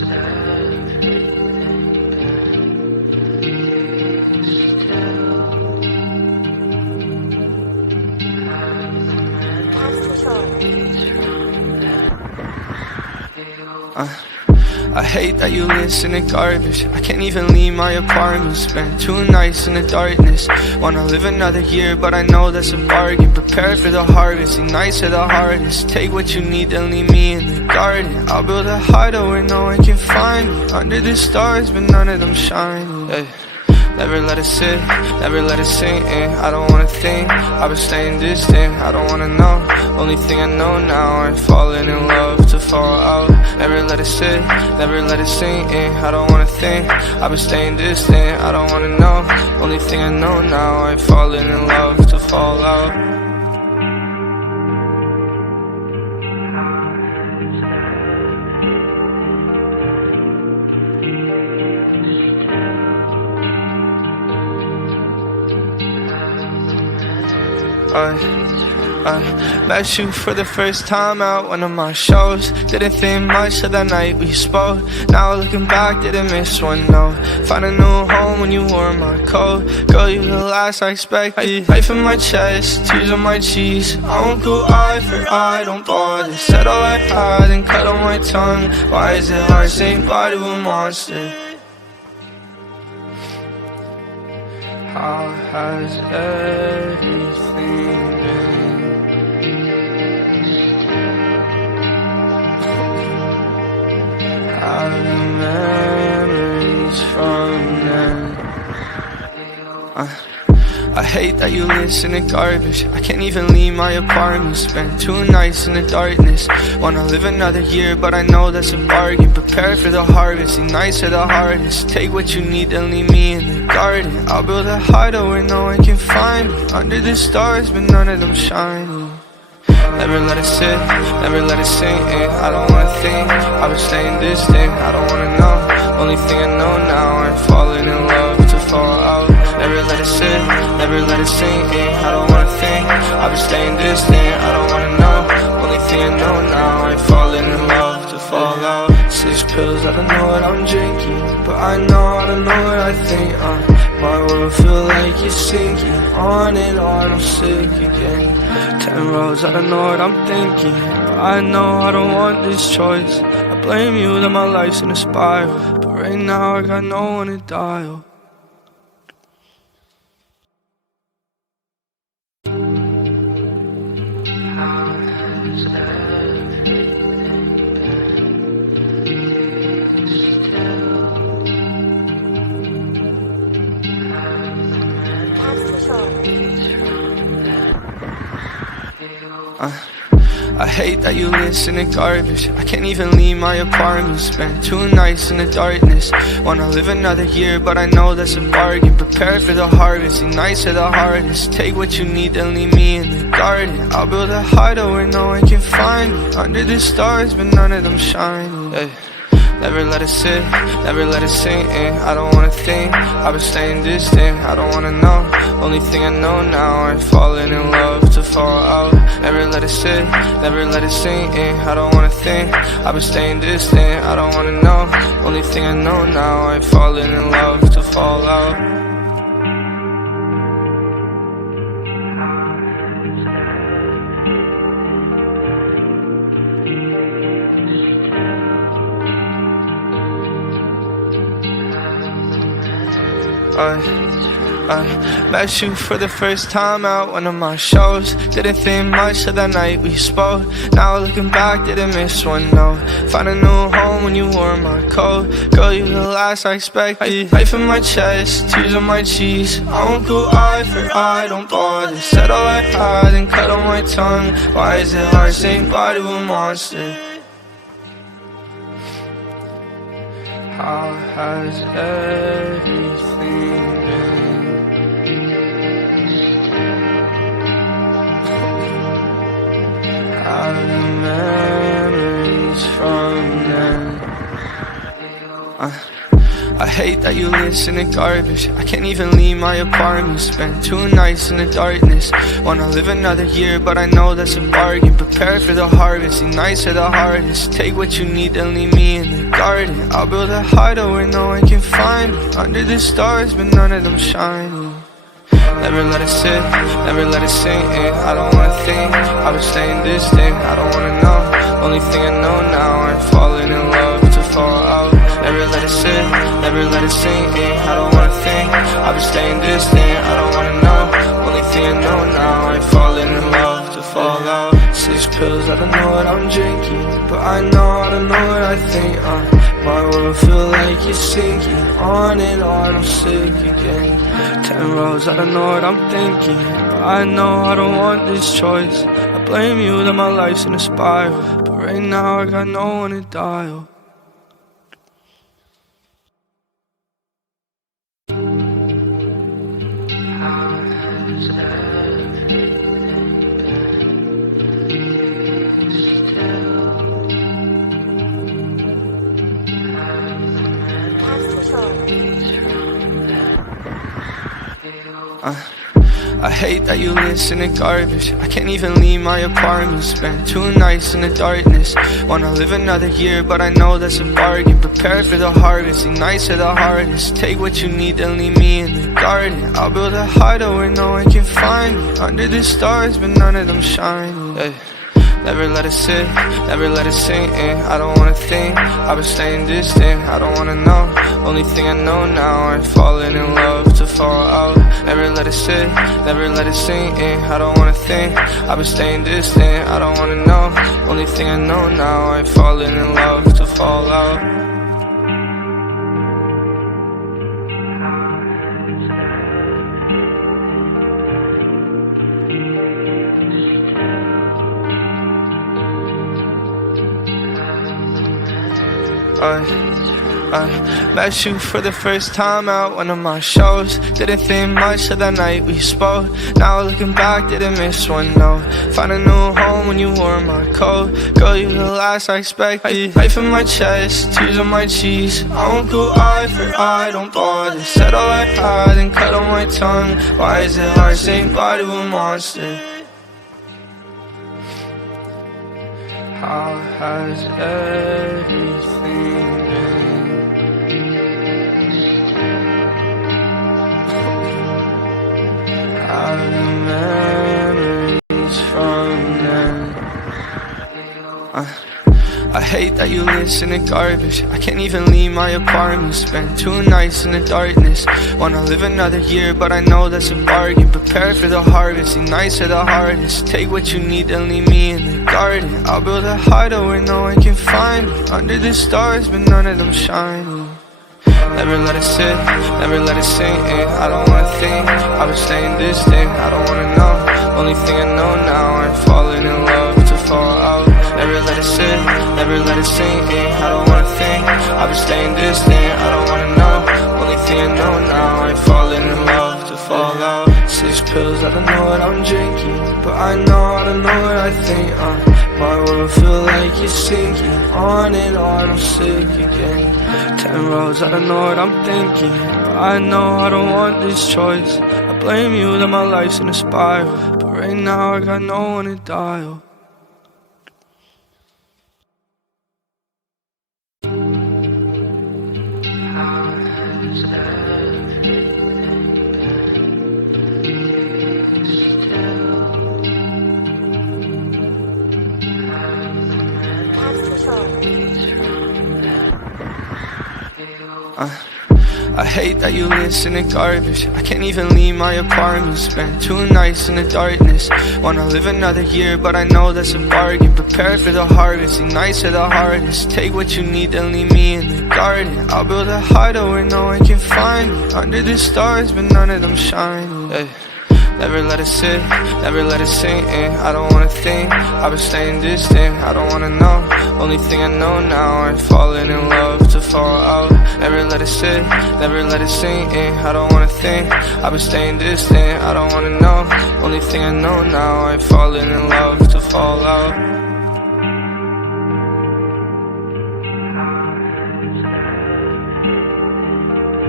I hate that you listen to garbage. I can't even leave my apartment. Spent 2 nights in the darkness. Wanna live another year, but I know that's a bargain. Prepare for the harvest, the nights are the hardest. Take what you need, then leave me in the garden. I'll build a hideout where no one can find me. Under the stars, but none of them shining. Hey. Never let it sit, never let it sink in. I don't wanna think, I've been staying distant. I don't wanna know, only thing I know now, I'm falling in love to fall out. Never let it sit, never let it sink in. I don't wanna think, I've been staying distant. I don't wanna know, only thing I know now, I'm falling in love to fall out. I met you for the first time at one of my shows. Didn't think much of that night we spoke. Now looking back, didn't miss one, no. Found a new home when you wore my coat. Girl, you the last I expected. Knife in my chest, tears on my cheeks. I won't go eye for eye, don't bother. Said all I had and cut on my tongue. Why is it hard saying bye to a monster? How has everything been? How do memories from then? I hate that you listen to garbage. I can't even leave my apartment. Spent 2 nights in the darkness. Wanna live another year, but I know that's a bargain. Prepare for the harvest, the nights are the hardest. Take what you need, then leave me in the garden. I'll build a hideout where no one can find me. Under the stars, but none of them shining. Never let it sit, never let it sink in. I don't wanna think, I've been staying distant. I don't wanna know, only thing I know now, I'm falling in love to fall out. Never let it sit, never let it sink in. I don't wanna think, I've been staying distant. I don't wanna know, only thing I know now, I'm falling in love to fall out. 6 pills, I don't know what I'm drinking, but I know I don't know what I think. My world feel like it's sinking, on and on, I'm sick again. 10 roads, I don't know what I'm thinking, but I know I don't want this choice. I blame you that my life's in a spiral, but right now I got no one to dial. I hate that you listen to garbage. I can't even leave my apartment. Spent 2 nights in the darkness. Wanna live another year, but I know that's a bargain. Prepare for the harvest, the nights are the hardest. Take what you need, then leave me in the garden. I'll build a hideout where no one can find me. Under the stars, but none of them shining. Hey. Never let it sit, never let it sink in. I don't wanna think, I've been staying distant. I don't wanna know, only thing I know now, I'm falling in love to fall out. Never let it sit, never let it sink in. I don't wanna think, I've been staying distant. I don't wanna know, only thing I know now, I'm falling in love to fall out. I met you for the first time at one of my shows. Didn't think much of that night we spoke. Now looking back, didn't miss one, no. Found a new home when you wore my coat. Girl, you the last I expected. Knife in my chest, tears on my cheeks. I won't go eye for eye, don't bother. Said all I had and cut on my tongue. Why is it hard saying bye to a monster? How has everything been? How do memories from then? I hate that you listen to garbage. I can't even leave my apartment. Spend 2 nights in the darkness. Wanna live another year, but I know that's a bargain. Prepare for the harvest, the nights are the hardest. Take what you need and leave me in the garden. I'll build a hideout where no one can find me. Under the stars, but none of them shining. Never let it sit, never let it sink in. I don't wanna think, I was staying distant. I don't wanna know, only thing I know now, I'm falling in love to fall out. Never let it sit, never let it sink in. I don't wanna think, I was staying distant. I don't wanna know, only thing I know now, I'm falling in love to fall out. 6 pills, I don't know what I'm drinking, but I know I don't know what I think. My world feel like it's sinking, on and on, I'm sick again. 10 roads, I don't know what I'm thinking, but I know I don't want this choice. I blame you that my life's in a spiral, but right now I got no one to dial. I hate that you listen to garbage. I can't even leave my apartment. Spend 2 nights in the darkness. Wanna live another year, but I know that's a bargain. Prepare for the harvest, the nights are the hardest. Take what you need and leave me in the garden. I'll build a hideout where no one can find me. Under the stars, but none of them shining. Hey. Never let it sit, never let it sink in. I don't wanna think, I was staying distant. I don't wanna know, only thing I know now, I'm falling in love to fall out. Never let it sit, never let it sink in. I don't wanna think, I was staying distant. I don't wanna know, only thing I know now, I'm falling in love to fall out. I met you for the first time at one of my shows. Didn't think much of that night we spoke. Now looking back, didn't miss one, no. Found a new home when you wore my coat. Girl, you the last I expected. Knife in my chest, tears on my cheeks. I won't go eye for eye, don't bother. Said all I had and cut on my tongue. Why is it hard saying bye to a monster? How has everything been? How the memories from then? I hate that you listen to garbage. I can't even leave my apartment. Spend 2 nights in the darkness. Wanna live another year, but I know that's a bargain. Prepare for the harvest, the nights are the hardest. Take what you need and leave me in the garden. I'll build a hideout where no one can find me. Under the stars, but none of them shining. Never let it sit, never let it sink in. I don't wanna think, I was staying distant. I don't wanna know, only thing I know now, I'm falling in love to fall out. Never let it sit, never let it sink in. I don't wanna think, I was staying distant. I don't wanna know, only thing I know now, I'm falling in love to fall out. 6 pills, I don't know what I'm drinking, but I know I don't know what I think. My world feel like it's sinking, on and on, I'm sick again. 10 roads, I don't know what I'm thinking, but I know I don't want this choice. I blame you that my life's in a spiral, but right now I got no one to dial. I hate that you listen to garbage. I can't even leave my apartment. Spend 2 nights in the darkness. Wanna live another year, but I know that's a bargain. Prepare for the harvest, the nights are the hardest. Take what you need and leave me in the garden. I'll build a hideout where no one can find me. Under the stars, but none of them shining. Hey. Never let it sit, never let it sink in. I don't wanna think, I was staying distant. I don't wanna know, only thing I know now, I'm falling in love to fall out. Never let it sit, never let it sink in. I don't wanna think, I was staying distant. I don't wanna know, only thing I know now, I'm falling in love to fall out.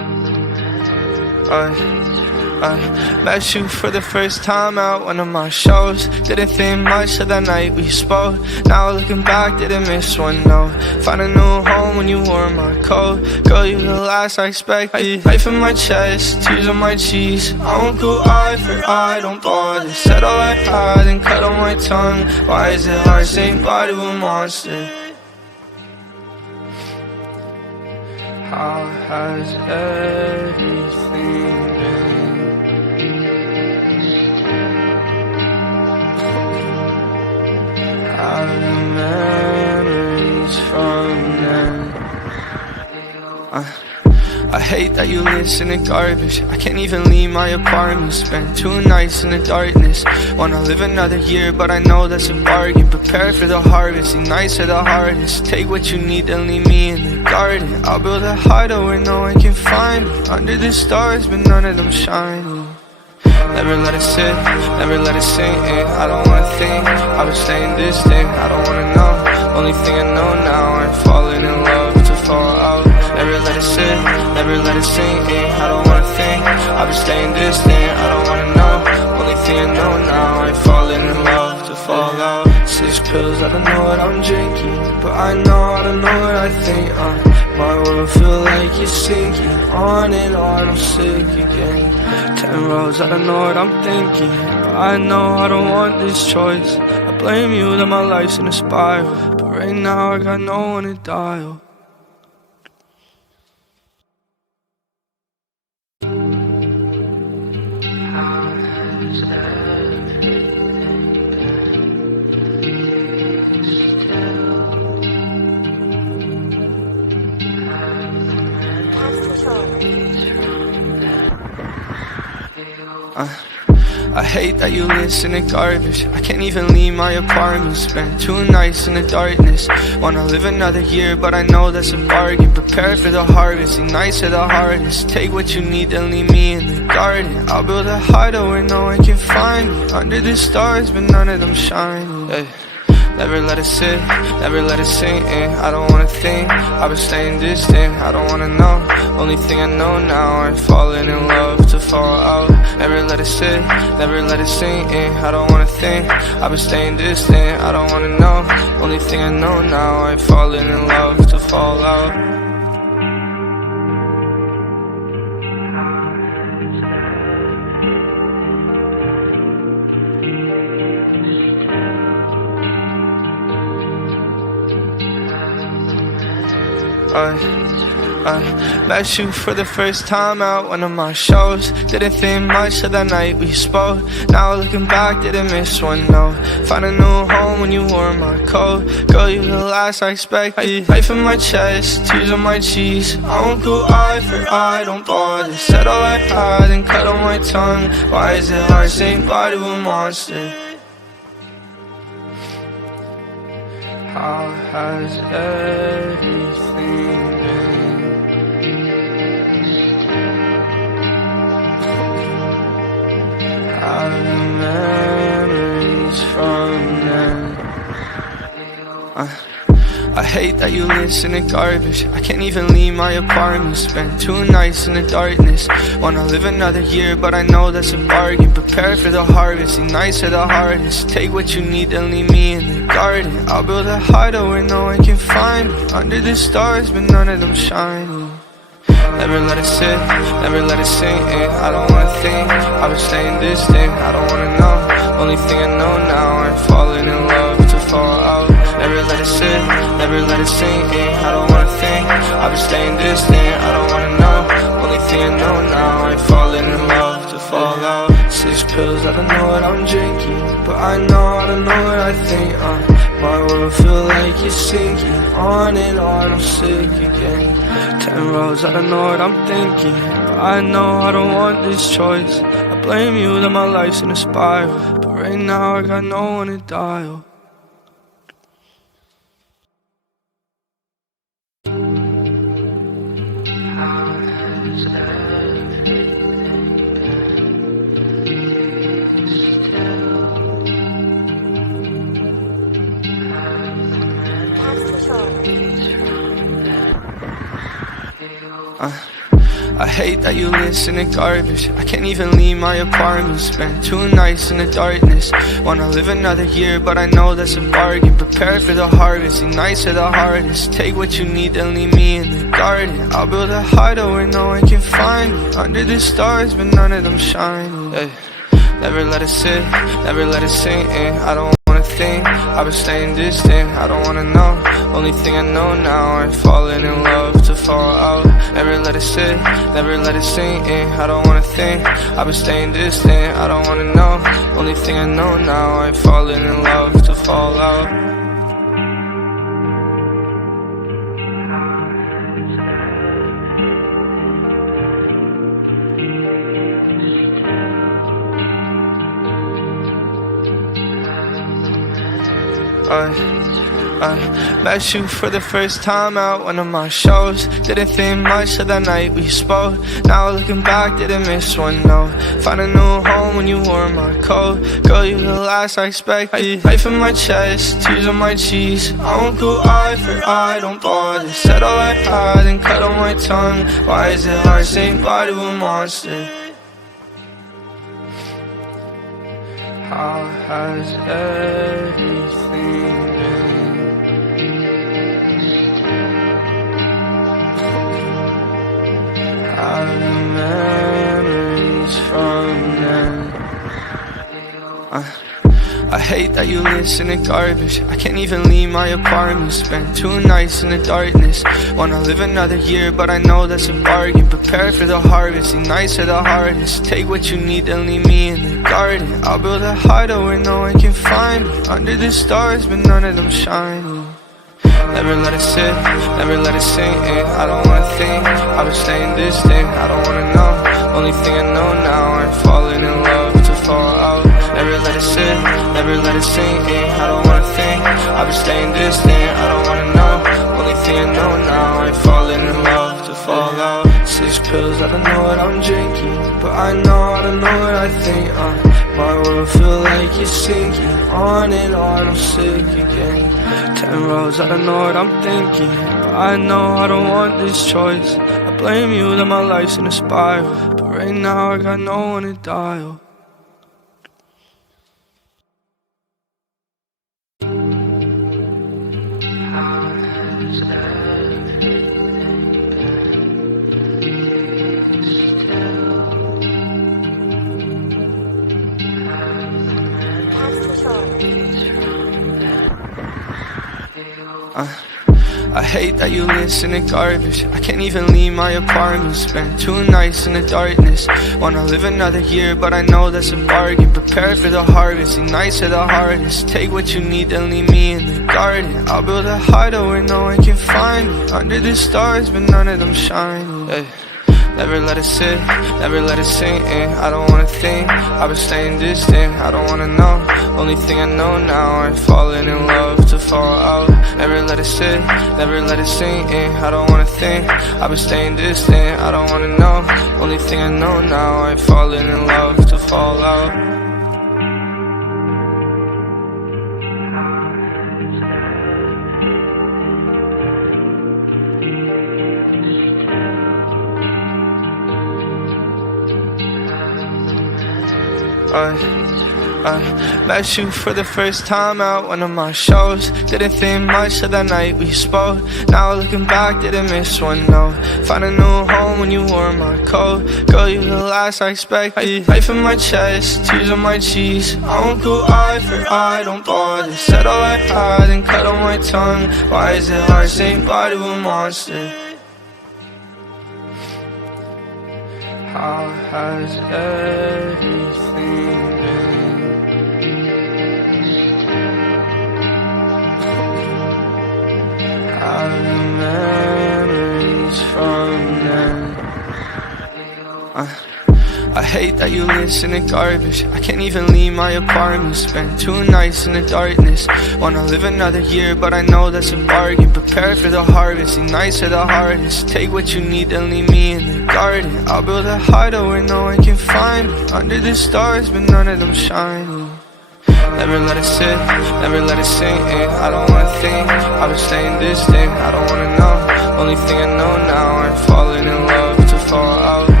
I met you for the first time at one of my shows. Didn't think much of that night we spoke. Now looking back, didn't miss one, no. Found a new home when you wore my coat. Girl, you the last I expected. Knife in my chest, tears on my cheeks. I won't go eye for eye, don't bother. Said all I had and cut on my tongue. Why is it hard saying bye to a monster? How has everything been? How the memories from then? I hate that you listen to garbage. I can't even leave my apartment. Spent 2 nights in the darkness. Wanna live another year, but I know that's a bargain. Prepare for the harvest, the nights are the hardest. Take what you need and leave me in the garden. I'll build a hideout where no one can find me. Under the stars, but none of them shining. Never let it sit, never let it sink in. I don't wanna think, I was staying distant. I don't wanna know, only thing I know now, I'm falling in love to fall out. Never let it sit, never let it sink in. I don't wanna think, I was staying distant. I don't wanna know, only thing I know now, I'm falling in love to fall out. 6 pills, I don't know what I'm drinking, but I know I don't know what I think. My world feel like it's sinking, on and on, I'm sick again. 10 roads, I don't know what I'm thinking, but I know I don't want this choice. I blame you that my life's in a spiral, but right now I got no one to dial. I hate that you listen to garbage. I can't even leave my apartment. Spent 2 nights in the darkness. Wanna live another year, but I know that's a bargain. Prepare for the harvest, the nights are the hardest. Take what you need and leave me in the garden. I'll build a hideout where no one can find me. Under the stars, but none of them shining. Hey. Never let it sit, never let it sink in. I don't wanna think, I was staying distant. I don't wanna know, only thing I know now, I'm falling in love to fall out. Never let it sit, never let it sink in. I don't wanna think, I was staying distant. I don't wanna know, only thing I know now, I'm falling in love to fall out. I met you for the first time at one of my shows. Didn't think much of that night we spoke. Now looking back, didn't miss one, no. Found a new home when you wore my coat. Girl, you the last I expected. Knife in my chest, tears on my cheeks. I won't go eye for eye, don't bother. Said all I had and cut on my tongue. Why is it hard saying bye to a monster? How has everything been? How the memories from then? I hate that you listen to garbage. I can't even leave my apartment. Spent 2 nights in the darkness. Wanna live another year, but I know that's a bargain. Prepare for the harvest, the nights are the hardest. Take what you need and leave me in the garden. I'll build a hideout where no one can find me. Under the stars, but none of them shining. Never let it sit, never let it sink in. I don't wanna think, I was staying distant. I don't wanna know, only thing I know now, I'm falling in love to fall out. Never let it sit, never let it sink in. I don't wanna think, I was staying distant. I don't wanna know, only thing I know now, I'm falling in love to fall out. 6 pills, I don't know what I'm drinking, but I know I don't know what I think. My world feel like it's sinking, on and on, I'm sick again. 10 roads, I don't know what I'm thinking, but I know I don't want this choice. I blame you that my life's in a spiral, but right now I got no one to dial. I hate that you listen to garbage. I can't even leave my apartment. Spent 2 nights in the darkness. Wanna live another year, but I know that's a bargain. Prepare for the harvest, the nights are the hardest. Take what you need, then leave me in the garden. I'll build a hideout where no one can find me. Under the stars, but none of them shining. Hey. Never let it sit, never let it sink in. I don't wanna think, I've been staying distant. I don't wanna know, only thing I know now, I'm falling in love to fall out. Never let it sit, never let it sink in. I don't wanna think, I've been staying distant. I don't wanna know, only thing I know now, I'm falling in love to fall out. I met you for the first time at one of my shows. Didn't think much of that night we spoke. Now looking back, didn't miss one, no. Found a new home when you wore my coat. Girl, you the last I expected. Knife in my chest, tears on my cheeks. I won't go eye for eye, don't bother. Said all I had and cut on my tongue. Why is it hard saying bye to a monster? How has everything been? How are the memories from then? I hate that you listen to garbage. I can't even leave my apartment. Spent 2 nights in the darkness. Wanna live another year, but I know that's a bargain. Prepare for the harvest, the nights are the hardest. Take what you need, then leave me in the garden. I'll build a hideout where no one can find me. Under the stars, but none of them shining. Never let it sit, never let it sink in. I don't wanna think, I've been staying distant. I don't wanna know, only thing I know now, I'm falling in love to fall out. Never let it sit, never let it sink in. I don't wanna think, I've been staying distant. I don't wanna know, only thing I know now, I'm falling in love to fall out. 6 pills, I don't know what I'm drinking, but I know what I think. My world feel like it's sinking, on and on, I'm sick again. 10 roads, I don't know what I'm thinking, but I know I don't want this choice. I blame you that my life's in a spiral, but right now I got no one to dial. I hate that you listen to garbage. I can't even leave my apartment. Spent 2 nights in the darkness. Wanna live another year, but I know that's a bargain. Prepare for the harvest, the nights are the hardest. Take what you need, then leave me in the garden. I'll build a hideout where no one can find me. Under the stars, but none of them shining. Hey. Never let it sit, never let it sink in. I don't wanna think, I've been staying distant. I don't wanna know, only thing I know now, I'm falling in love to fall out. Never let it sit, never let it sink in. I don't wanna think, I've been staying distant. I don't wanna know, only thing I know now, I'm falling in love to fall out. I met you for the first time at one of my shows. Didn't think much of that night we spoke. Now looking back, didn't miss one, no. Found a new home when you wore my coat. Girl, you the last I expected. Knife in my chest, tears on my cheeks. I won't go eye for eye, don't bother. Said all I had and cut on my tongue. Why is it hard saying bye to a monster? How has everything been? How are the memories from then? I hate that you listen to garbage. I can't even leave my apartment. Spent 2 nights in the darkness. Wanna live another year, but I know that's a bargain. Prepare for the harvest, the nights are the hardest. Take what you need, then leave me in the garden. I'll build a hideout where no one can find me. Under the stars, but none of them shining. Never let it sit, never let it sink in. I don't wanna think, I've been staying distant. I don't wanna know, only thing I know now, I'm falling in love to fall out.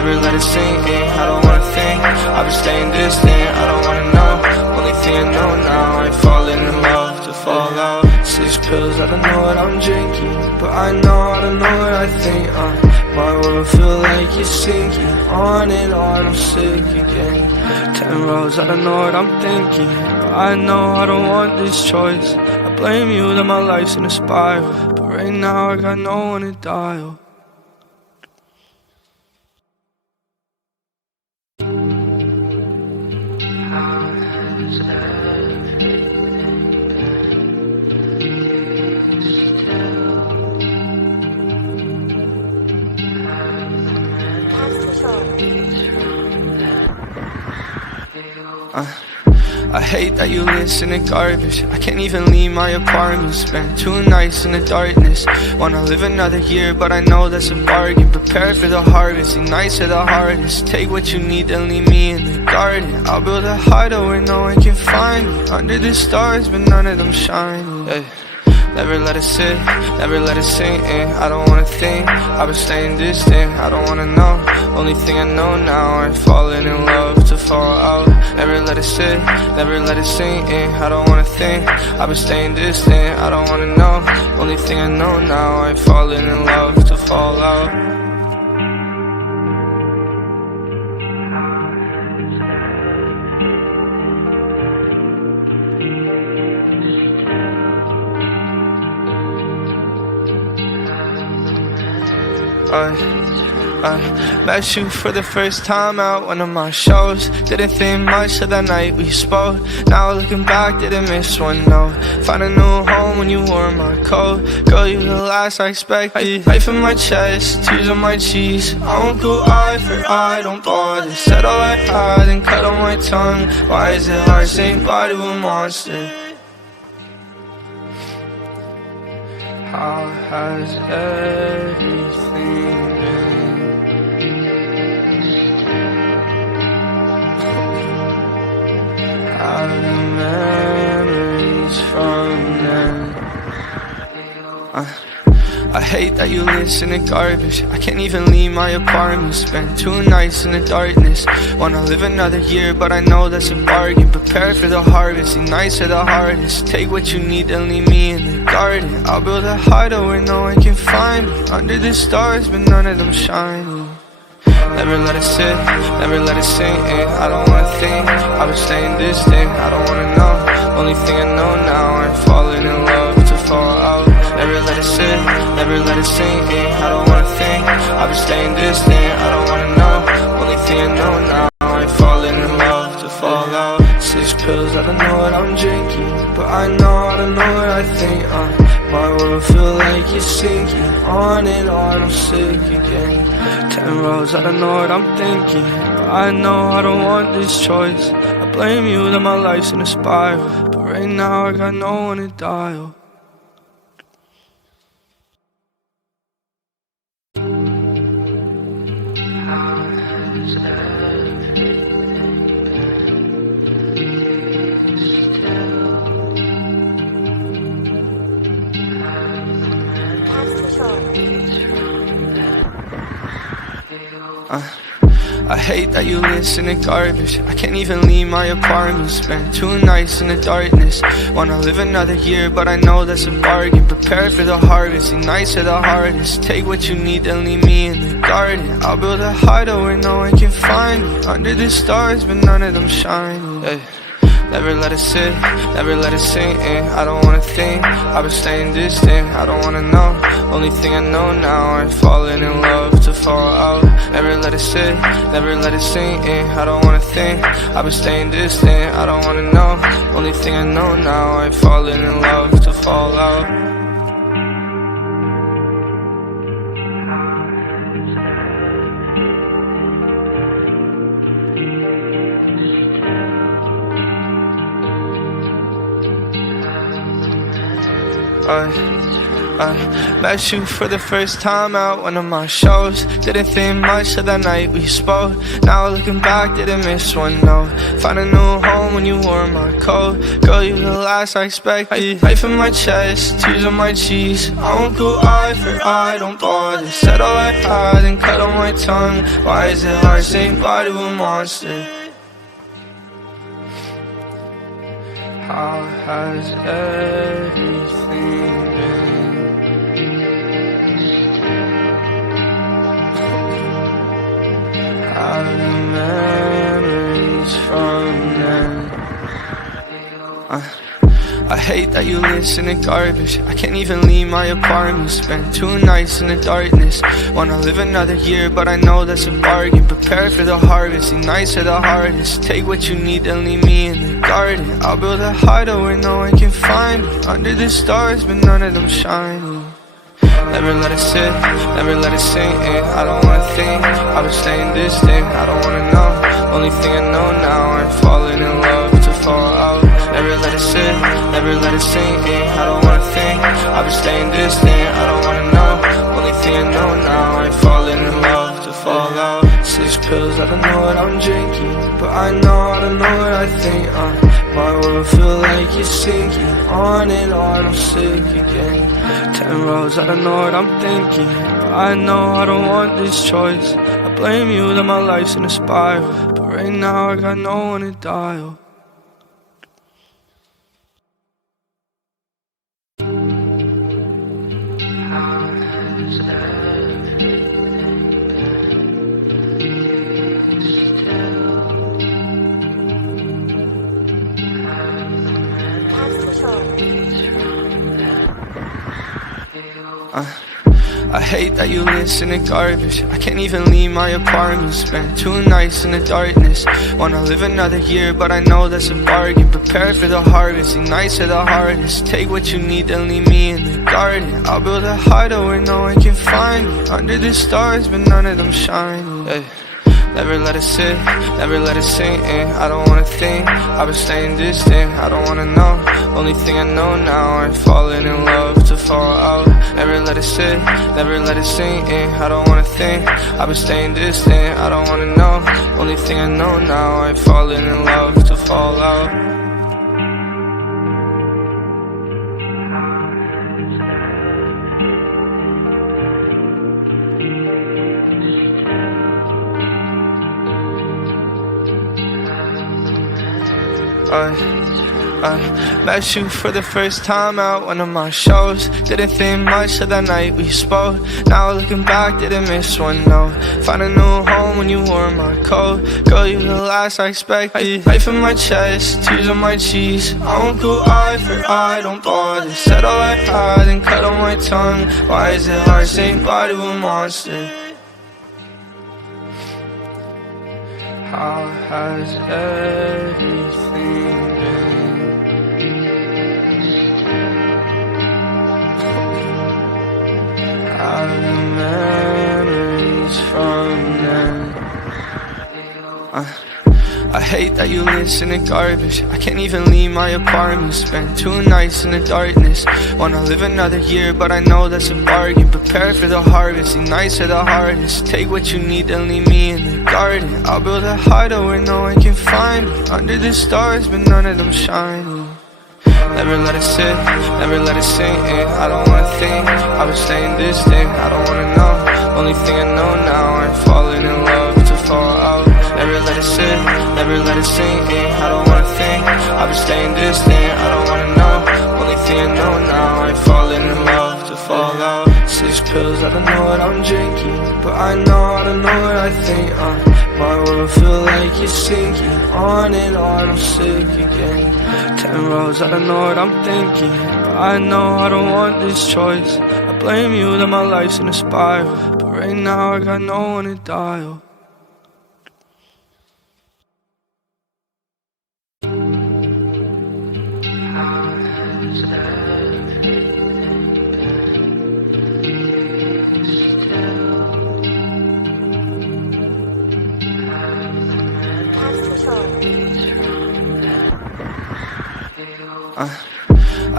never let it sink in. I don't wanna think, I've been staying distant. I don't wanna know, only thing I know now, I ain't falling in love to fall out. 6 pills, I don't know what I'm drinking, but I know I don't know what I think. My world feel like it's sinking, on and on, I'm sick again. 10 roads, I don't know what I'm thinking, but I know I don't want this choice. I blame you that my life's in a spiral, but right now I got no one to dial. I hate that you listen to garbage. I can't even leave my apartment. Spent 2 nights in the darkness. Wanna live another year, but I know that's a bargain. Prepare for the harvest, the nights are the hardest. Take what you need, then leave me in the garden. I'll build a hideout where no one can find me. Under the stars, but none of them shining. Hey. Never let it sit, never let it sink in. I don't wanna think, I've been staying distant. I don't wanna know, only thing I know now, I ain't falling in love to fall out. Never let it sit, never let it sink in. I don't wanna think, I've been staying distant. I don't wanna know, only thing I know now, I ain't falling in love to fall out. I met you for the first time at one of my shows. Didn't think much of that night we spoke. Now looking back, didn't miss one, no. Found a new home when you wore my coat. Girl, you the last I expected. Knife in my chest, tears on my cheeks. I won't go eye for eye, don't bother. Said all I had and cut on my tongue. Why is it hard saying bye to a monster? How has everything been? How the memories from then? I hate that you listen to garbage. I can't even leave my apartment. Spent 2 nights in the darkness. Wanna live another year, but I know that's a bargain. Prepare for the harvest, the nights are the hardest. Take what you need, then leave me in the garden. I'll build a hideout where no one can find me. Under the stars, but none of them shining. Never let it sit, never let it sink in. I don't wanna think, I've been staying distant. I don't wanna know, only thing I know now, I ain't falling in love to fall out. Never let it sit, never let it sink in. I don't wanna think, I've been staying distant. I don't wanna know, only thing I know now, I ain't falling in love to fall out. 6 pills, I don't know what I'm drinking, but I know I don't know what I think. My world feel like it's sinking, on and on, I'm sick again. 10 roads, I don't know what I'm thinking, but I know I don't want this choice. I blame you that my life's in a spiral, but right now I got no one to dial. I hate that you listen to garbage. I can't even leave my apartment. Spent 2 nights in the darkness. Wanna live another year, but I know that's a bargain. Prepare for the harvest, the nights are the hardest. Take what you need, then leave me in the garden. I'll build a hideout where no one can find me. Under the stars, but none of them shining. Hey. Never let it sit, never let it sink in. I don't wanna think, I've been staying distant. I don't wanna know, only thing I know now, I ain't falling in love to fall out. Never let it sit, never let it sink in. I don't wanna think, I've been staying distant. I don't wanna know, only thing I know now, I ain't falling in love to fall out. I met you for the first time at one of my shows. Didn't think much of that night we spoke. Now looking back, didn't miss one, no. Found a new home when you wore my coat. Girl, you the last I expected. Knife in my chest, tears on my cheeks. I won't go eye for eye, don't bother. Said all I had and cut on my tongue. Why is it hard saying bye to a monster? How has everything been? How the memories from then? I hate that you listen to garbage. I can't even leave my apartment. Spend 2 nights in the darkness. Wanna live another year, but I know that's a bargain. Prepare for the harvest, the nights are the hardest. Take what you need and leave me in the garden. I'll build a hideout where no one can find me. Under the stars, but none of them shining. Never let it sit, never let it sink in. I don't wanna think, I was staying distant. I don't wanna know, only thing I know now, I'm falling in love to fall out. Never let it sit, never let it sink in. I don't wanna think, I was staying distant. I don't wanna know, only thing I know now, I'm falling in love to fall out. 6 pills, I don't know what I'm drinking, but I know what I think. My world feel like it's sinking, on and on, I'm sick again. 10 roads, I don't know what I'm thinking, but I know I don't want this choice. I blame you that my life's in a spiral, but right now I got no one to dial. I hate that you listen to garbage. I can't even leave my apartment. Spend 2 nights in the darkness. Wanna live another year, but I know that's a bargain. Prepare for the harvest, the nights are the hardest. Take what you need and leave me in the garden. I'll build a hideout where no one can find me. Under the stars, but none of them shining. Hey. Never let it sit, never let it sink in. I don't wanna think, I was staying distant. I don't wanna know, only thing I know now, I'm falling in love to fall out. Never let it sit, never let it sink in. I don't wanna think, I was staying distant. I don't wanna know, only thing I know now, I'm falling in love to fall out. I met you for the first time at one of my shows. Didn't think much of that night we spoke. Now looking back, didn't miss one, no. Found a new home when you wore my coat. Girl, you the last I expected. Knife in my chest, tears on my cheeks. I won't go eye for eye, don't bother. Said all I had and cut on my tongue. Why is it hard saying bye to a monster? How has everything been? How the memories from then? I hate that you listen to garbage. I can't even leave my apartment. Spend 2 nights in the darkness. Wanna live another year, but I know that's a bargain. Prepare for the harvest, the nights are the hardest. Take what you need and leave me in the garden. I'll build a hideout where no one can find me. Under the stars, but none of them shining. Never let it sit, never let it sink in. I don't wanna think, I was staying distant. I don't wanna know, only thing I know now, I'm falling in love to fall out. Never let it sit, never let it sink in. I don't wanna think, I was staying distant. I don't wanna know, only thing I know now, I'm falling in love to fall out. 6 pills, I don't know what I'm drinking, but I know what I think. My world feel like it's sinking, on and on, I'm sick again. 10 roads, I don't know what I'm thinking, but I know I don't want this choice. I blame you that my life's in a spiral, but right now I got no one to dial.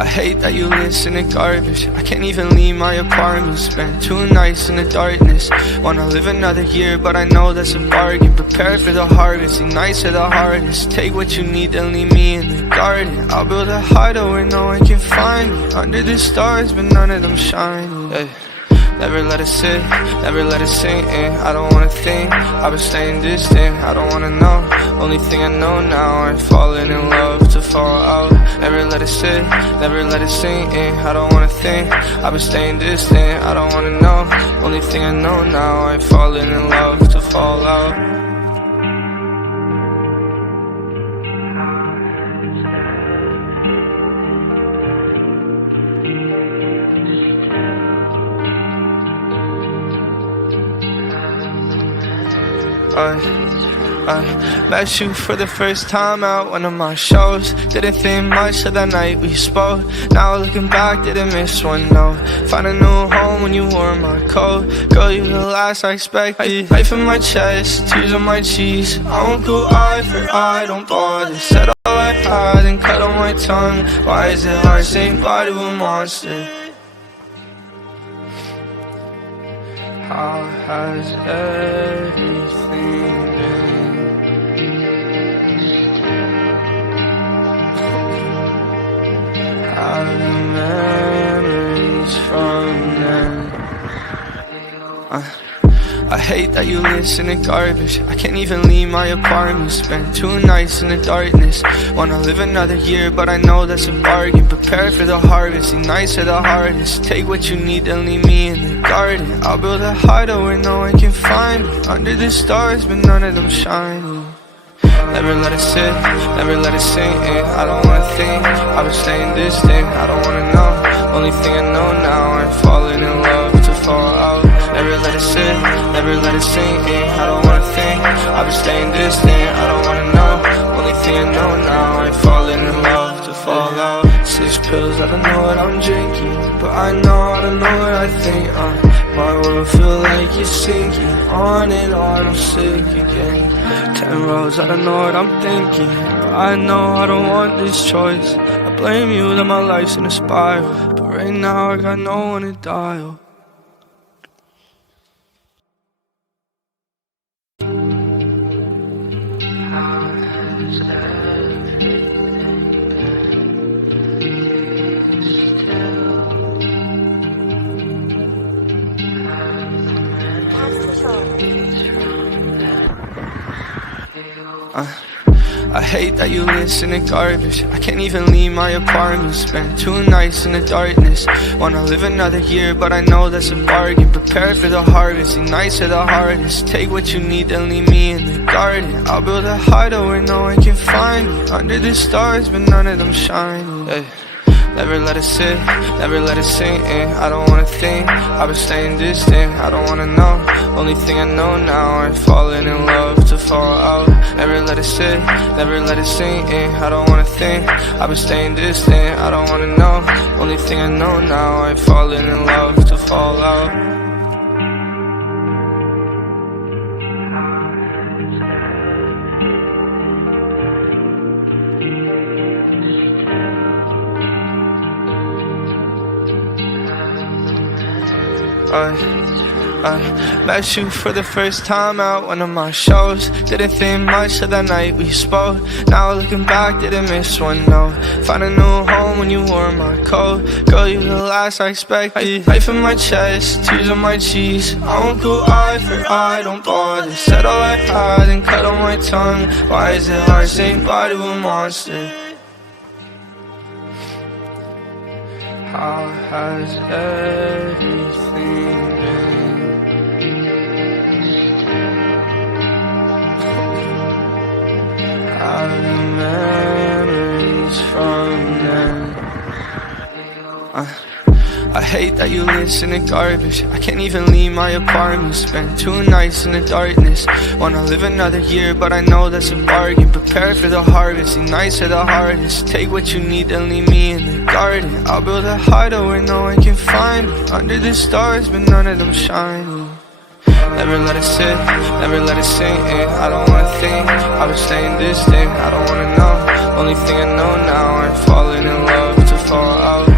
I hate that you listen to garbage. I can't even leave my apartment. Spent 2 nights in the darkness. Wanna live another year, but I know that's a bargain. Prepare for the harvest, the nights are the hardest. Take what you need, then leave me in the garden. I'll build a hideout where no one can find me. Under the stars, but none of them shining. Hey. Never let it sit, never let it sink in. I don't wanna think, I've been staying distant. I don't wanna know, only thing I know now, I'm falling in love to fall out. Never let it sit, never let it sink in. I don't wanna think, I've been staying distant. I don't wanna know, only thing I know now, I'm falling in love to fall out. I met you for the first time at one of my shows. Didn't think much of that night we spoke. Now looking back, didn't miss one, no. Found a new home when you wore my coat. Girl, you the last I expected. Knife in my chest, tears on my cheeks. I won't go eye for eye, don't bother. Said all I had and cut on my tongue. Why is it hard saying bye to a monster? How has everything been? How the memories from then? I hate that you listen to garbage. I can't even leave my apartment. Spent 2 nights in the darkness. Wanna live another year, but I know that's a bargain. Prepare for the harvest, the nights are the hardest. Take what you need, then leave me in the garden. I'll build a hideout where no one can find me. Under the stars, but none of them shining. Never let it sit, never let it sink in. I don't wanna think, I've been staying distant. I don't wanna know, only thing I know now, I'm falling in love to fall out. Never let it sit, never let it sink in. I don't wanna think, I've been staying distant. I don't wanna know, only thing I know now, I'm falling in love to fall out. 6 pills, I don't know what I'm drinking, but I know what I think. My world feel like it's sinking, on and on, I'm sick again. 10 roads, I don't know what I'm thinking, but I know I don't want this choice. I blame you that my life's in a spiral, but right now I got no one to dial. I hate that you listen to garbage. I can't even leave my apartment. Spent 2 nights in the darkness. Wanna live another year, but I know that's a bargain. Prepare for the harvest, the nights are the hardest. Take what you need, then leave me in the garden. I'll build a hideout where no one can find me. Under the stars, but none of them shining. Hey. Never let it sit, never let it sink in. I don't wanna think, I've been staying distant. I don't wanna know, only thing I know now, I'm falling in love to fall out. Never let it sit, never let it sink in. I don't wanna think, I've been staying distant. I don't wanna know, only thing I know now, I'm falling in love to fall out. I met you for the first time at one of my shows. Didn't think much of that night we spoke. Now looking back, didn't miss one, no. Found a new home when you wore my coat. Girl, you the last I expected. Knife in my chest, tears on my cheeks. I won't go eye for eye, don't bother. Said all I had and cut on my tongue. Why is it hard saying bye to a monster? How has everything been? How the memories from then? I hate that you listen to garbage. I can't even leave my apartment. Spent 2 nights in the darkness. Wanna live another year, but I know that's a bargain. Prepare for the harvest, the nights are the hardest. Take what you need, then leave me in the garden. I'll build a hideout where no one can find me. Under the stars, but none of them shining. Never let it sit, never let it sink in. I don't wanna think, I've been staying distant. I don't wanna know, only thing I know now, I'm falling in love to fall out.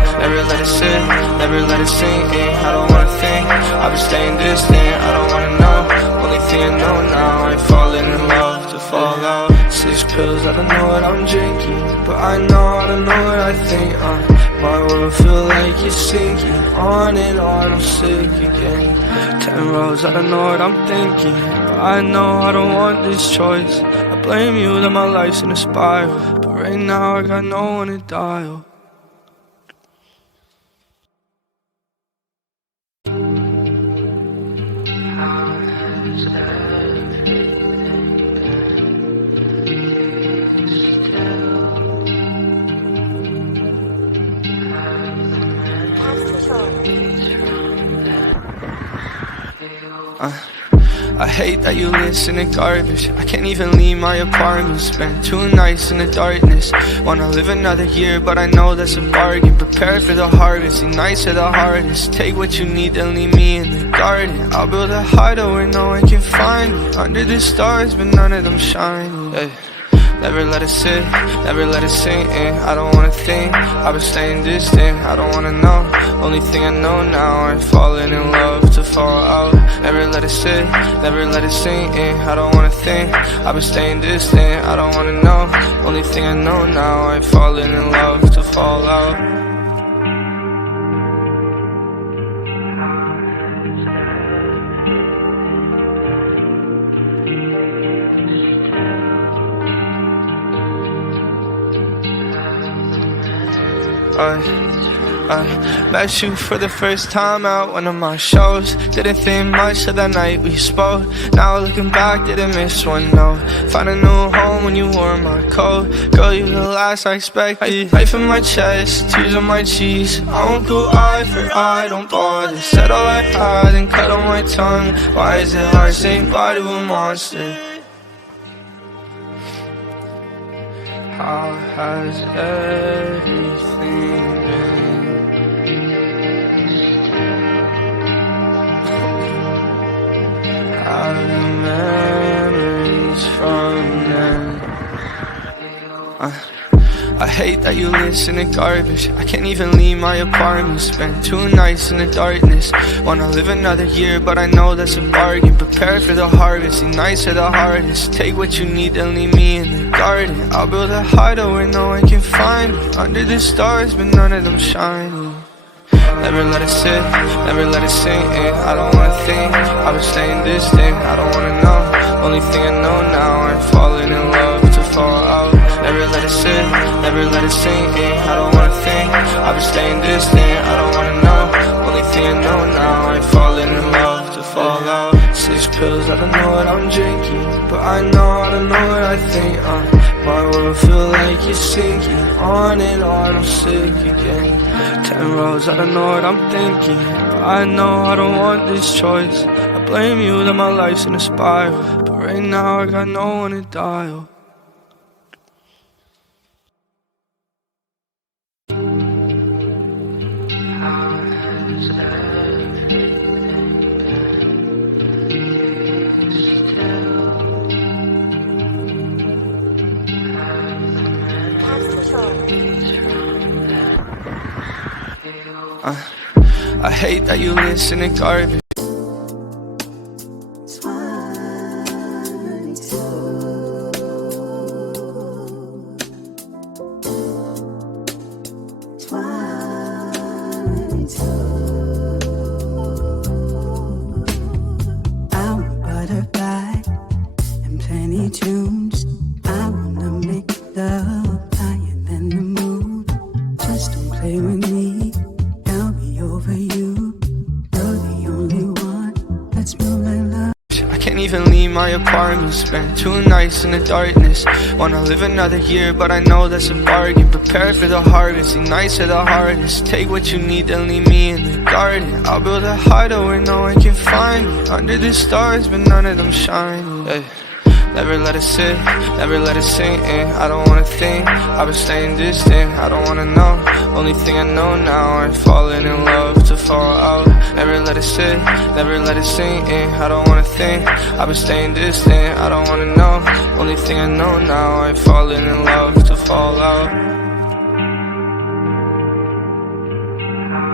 it sit, never let it sink in. I don't wanna think, I've been staying distant. I don't wanna know, only thing I know now, I ain't falling in love to fall out. 6 pills, I don't know what I'm drinking, but I know I don't know what I think. My world feel like it's sinking, on and on, I'm sick again. 10 roads, I don't know what I'm thinking, but I know I don't want this choice. I blame you that my life's in a spiral, but right now I got no one to dial. I hate that you listen to garbage. I can't even leave my apartment. Spent 2 nights in the darkness. Wanna live another year, but I know that's a bargain. Prepare for the harvest, the nights are the hardest. Take what you need, then leave me in the garden. I'll build a hideout where no one can find me. Under the stars, but none of them shining. Hey. Never let it sit, never let it sink in. I don't wanna think, I've been staying distant. I don't wanna know, only thing I know now, I'm falling in love to fall out. Never let it sit, never let it sink in. I don't wanna think, I've been staying distant. I don't wanna know, only thing I know now, I'm falling in love to fall out. I met you for the first time at one of my shows. Didn't think much of that night we spoke. Now looking back, didn't miss one, no. Found a new home when you wore my coat. Girl, you the last I expected. Knife in my chest, tears on my cheeks. I won't go eye for eye, don't bother. Said all I had and cut on my tongue. Why is it hard saying bye to a monster? How has everything been? How the memories from then? I hate that you listen to garbage. I can't even leave my apartment. Spent 2 nights in the darkness. Wanna live another year, but I know that's a bargain. Prepare for the harvest, the nights are the hardest. Take what you need, then leave me in the garden. I'll build a hideout where no one can find me. Under the stars, but none of them shining. Never let it sit, never let it sink in. I don't wanna think, I've been staying distant. I don't wanna know, only thing I know now, I'm falling in love to fall out. Never let it sit, never let it sink in. I don't wanna think, I've been staying distant. I don't wanna know, only thing I know now, I'm falling in love to fall out. 6 pills, I don't know what I'm drinking, but I know I don't know what I think. My world feel like it's sinking, on and on, I'm sick again. 10 roads, I don't know what I'm thinking, but I know I don't want this choice. I blame you that my life's in a spiral, but right now I got no one to dial. I hate that you listen to garbage. Butterfly and plenty tunes. I wanna make love higher than the moon. Just don't play with me, I'll be over you. You're the only one. Let's move like love. I can't even leave my apartment. Spent 2 nights in the darkness. Wanna live another year, but I know that's a bargain. Prepare for the harvest, the nights are the hardest. Take what you need, then leave me in the garden. I'll build a hideout where no one can find me. Under the stars, but none of them shining. Hey. Never let it sit, never let it sink in. I don't wanna think, I've been staying distant. I don't wanna know, only thing I know now, I'm falling in love to fall out. Never let it sit, never let it sink in. I don't wanna think, I've been staying distant. I don't wanna know, only thing I know now, I'm falling in love to fall out.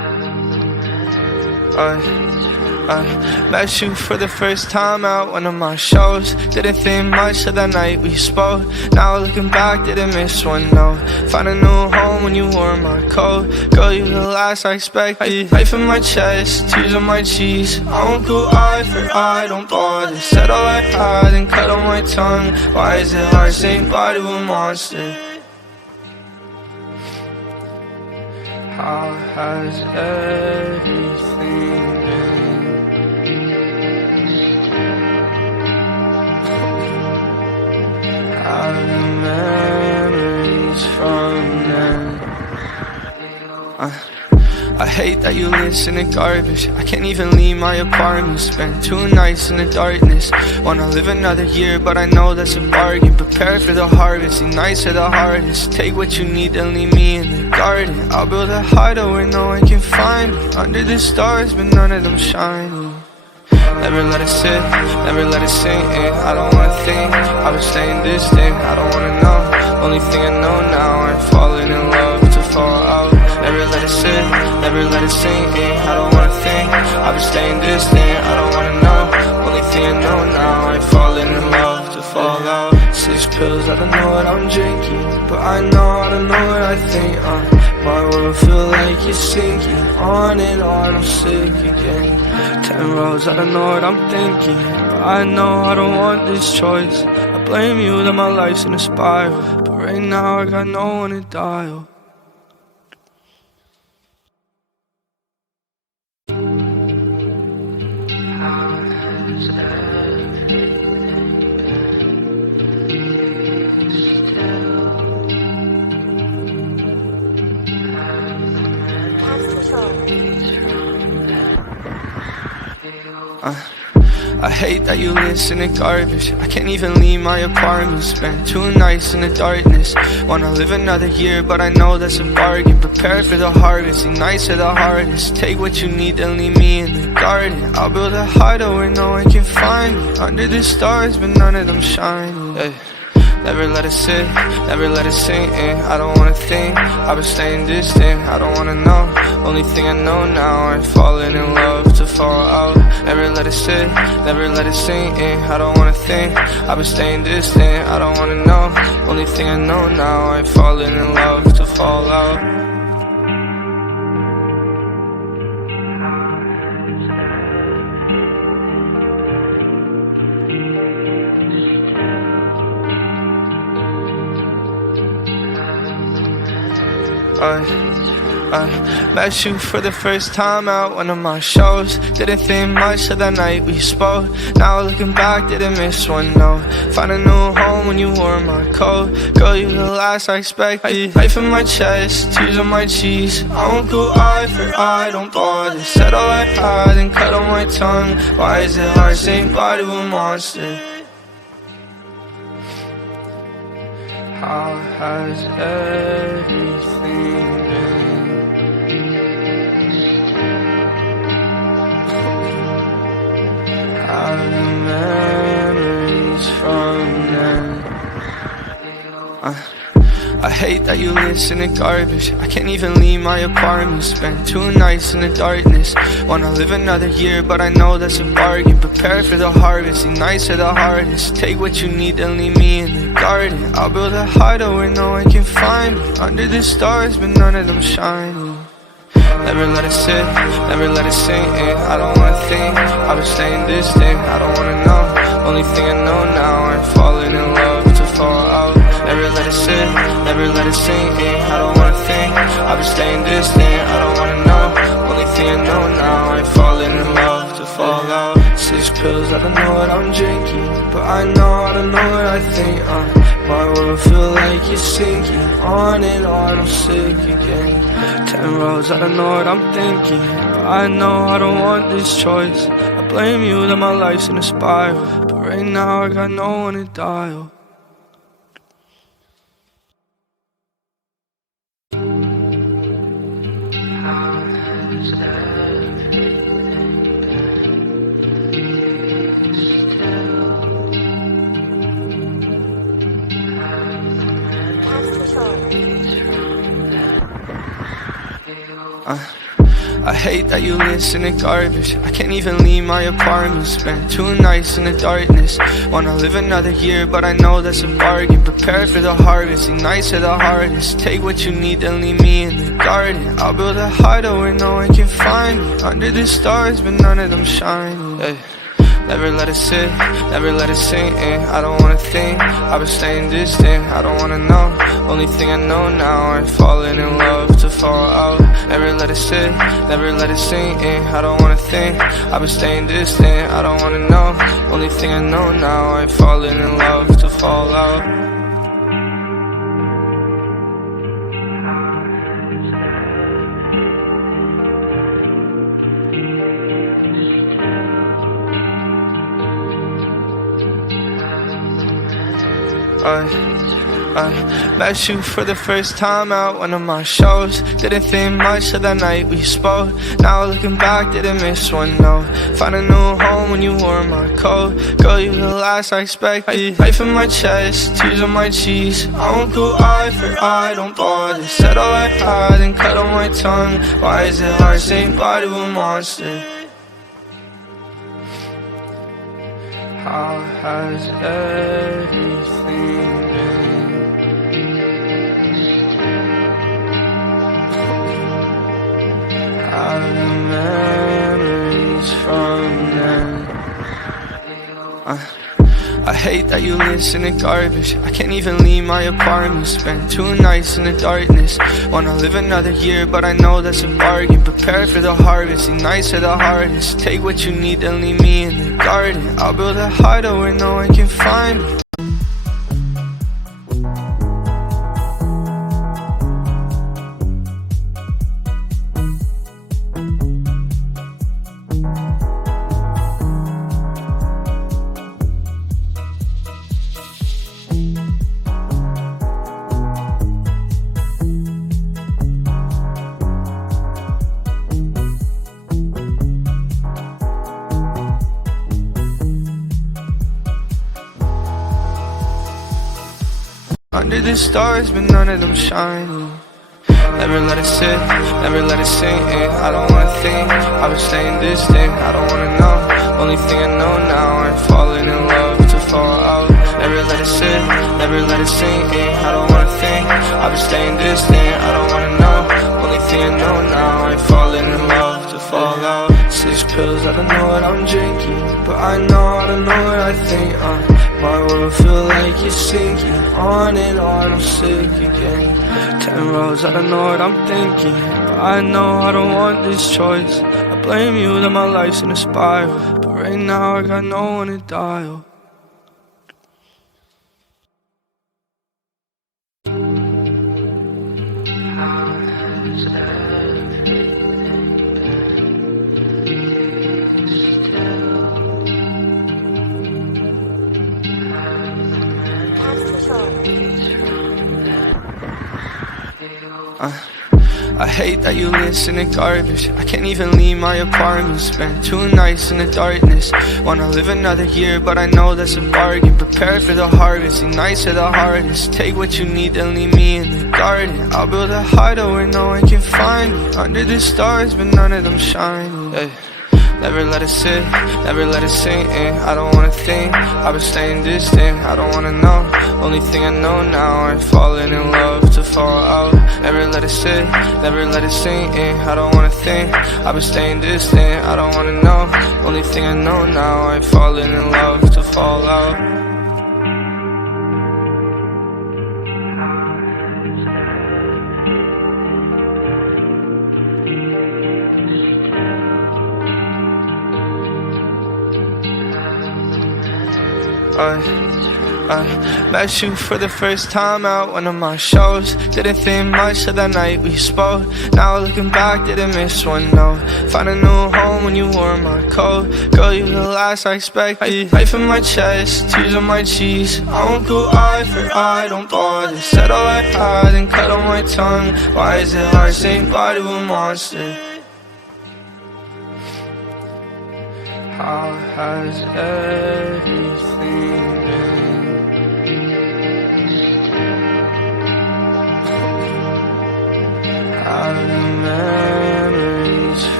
I met you for the first time at one of my shows. Didn't think much of that night we spoke. Now looking back, didn't miss one, no. Found a new home when you wore my coat. Girl, you the last I expected. Knife in my chest, tears on my cheeks. I won't go eye for eye, don't bother. Said all I had and cut on my tongue. Why is it hard saying bye to a monster? How has everything been? How the memories from then? I hate that you listen to garbage. I can't even leave my apartment. Spend 2 nights in the darkness. Wanna live another year, but I know that's a bargain. Prepare for the harvest, the nights are the hardest. Take what you need and leave me in the garden. I'll build a hideout where no one can find me. Under the stars, but none of them shining. Never let it sit, never let it sink in. I don't wanna think, I was staying distant. I don't wanna know, only thing I know now, I'm falling in love to fall out. Never let it sit, never let it sink in. I don't wanna think, I was staying distant. I don't wanna know, only thing I know now, I'm falling in love to fall out. 6 pills, I don't know what I'm drinking, but I know I don't know what I think. My world feel like it's sinking, on and on, I'm sick again. 10 roads, I don't know what I'm thinking, but I know I don't want this choice. I blame you that my life's in a spiral, but right now I got no one to dial. I hate that you listen to garbage. I can't even leave my apartment. Spend 2 nights in the darkness. Wanna live another year, but I know that's a bargain. Prepare for the harvest, the nights are the hardest. Take what you need and leave me in the garden. I'll build a hideout where no one can find me. Under the stars, but none of them shining. Hey. Never let it sit, never let it sink in. I don't wanna think, I was staying distant. I don't wanna know, only thing I know now, I'm falling in love to fall out. Never let it sit, never let it sink in. I don't wanna think, I was staying distant. I don't wanna know, only thing I know now, I'm falling in love to fall out. I met you for the first time at one of my shows. Didn't think much of that night we spoke. Now looking back, didn't miss one, no. Found a new home when you wore my coat. Girl, you the last I expected. Knife in my chest, tears on my cheeks. I won't go eye for eye, don't bother. Said all I had and cut on my tongue. Why is it hard saying bye to a monster? How has everything been? How the memories from then? I hate that you listen to garbage. I can't even leave my apartment. Spend 2 nights in the darkness. Wanna live another year, but I know that's a bargain. Prepare for the harvest, the nights are the hardest. Take what you need and leave me in the garden. I'll build a hideout where no one can find me. Under the stars, but none of them shining. Never let it sit, never let it sink in. I don't wanna think, I was staying distant. I don't wanna know, only thing I know now, I'm falling in love to fall out. Never let it sit, never let it sink in. I don't wanna think, I was staying distant. I don't wanna know, only thing I know now, I'm falling in love to fall out. 6 pills, I don't know what I'm drinking, but I know I don't know what I think. My world feel like it's sinking, on and on, I'm sick again. 10 roads, I don't know what I'm thinking, but I know I don't want this choice. I blame you that my life's in a spiral, but right now I got no one to dial. I hate that you listen to garbage. I can't even leave my apartment. Spent 2 nights in the darkness. Wanna live another year, but I know that's a bargain. Prepare for the harvest, the nights are the hardest. Take what you need, then leave me in the garden. I'll build a hideout where no one can find me. Under the stars, but none of them shine. Hey. Never let it sit, never let it sink in. I don't wanna think, I've been staying distant. I don't wanna know, only thing I know now, I'm falling in love to fall out. Never let it sit, never let it sink in. I don't wanna think, I've been staying distant. I don't wanna know, only thing I know now, I'm falling in love to fall out. I met you for the first time at one of my shows. Didn't think much of that night we spoke. Now looking back, didn't miss one, no. Found a new home when you wore my coat. Girl, you the last I expected. Knife in my chest, tears on my cheeks. I won't go eye for eye, don't bother. Said all I had and cut on my tongue. Why is it hard saying bye to a monster? How has everything been? How are the memories from then? I hate that you listen to garbage. I can't even leave my apartment. Spent 2 nights in the darkness. Wanna live another year, but I know that's a bargain. Prepare for the harvest, the nights are the hardest. Take what you need, then leave me in the garden. I'll build a hideout where no one can find me. Under the stars, but none of them shining. Never let it sit, never let it sink in. I don't wanna think, I've been staying distant. I don't wanna know, only thing I know now, I'm falling in love to fall out. Never let it sit, never let it sink in. I don't wanna think, I've been staying distant. I don't wanna know, only thing I know now, I'm falling in love to fall out. 6 pills, I don't know what I'm drinking, but I know I don't know what I think. My world feel like it's sinking, on and on, I'm sick again. 10 roads, I don't know what I'm thinking, but I know I don't want this choice. I blame you that my life's in a spiral, but right now I got no one to dial. I hate that you listen to garbage. I can't even leave my apartment. Spent 2 nights in the darkness. Wanna live another year, but I know that's a bargain. Prepare for the harvest, the nights are the hardest. Take what you need, then leave me in the garden. I'll build a hideout where no one can find me. Under the stars, but none of them shine. Hey. Never let it sit, never let it sink in. I don't wanna think, I've been staying distant. I don't wanna know, only thing I know now, I'm falling in love to fall out. Never let it sit, never let it sink in. I don't wanna think, I've been staying distant. I don't wanna know, only thing I know now, I'm falling in love to fall out. I met you for the first time at one of my shows. Didn't think much of that night we spoke. Now looking back, didn't miss one, no. Found a new home when you wore my coat. Girl, you the last I expected. Knife in my chest, tears on my cheeks. I won't go eye for eye, don't bother. Said all I had and cut on my tongue. Why is it hard saying bye to a monster? How has everything been? How are the memories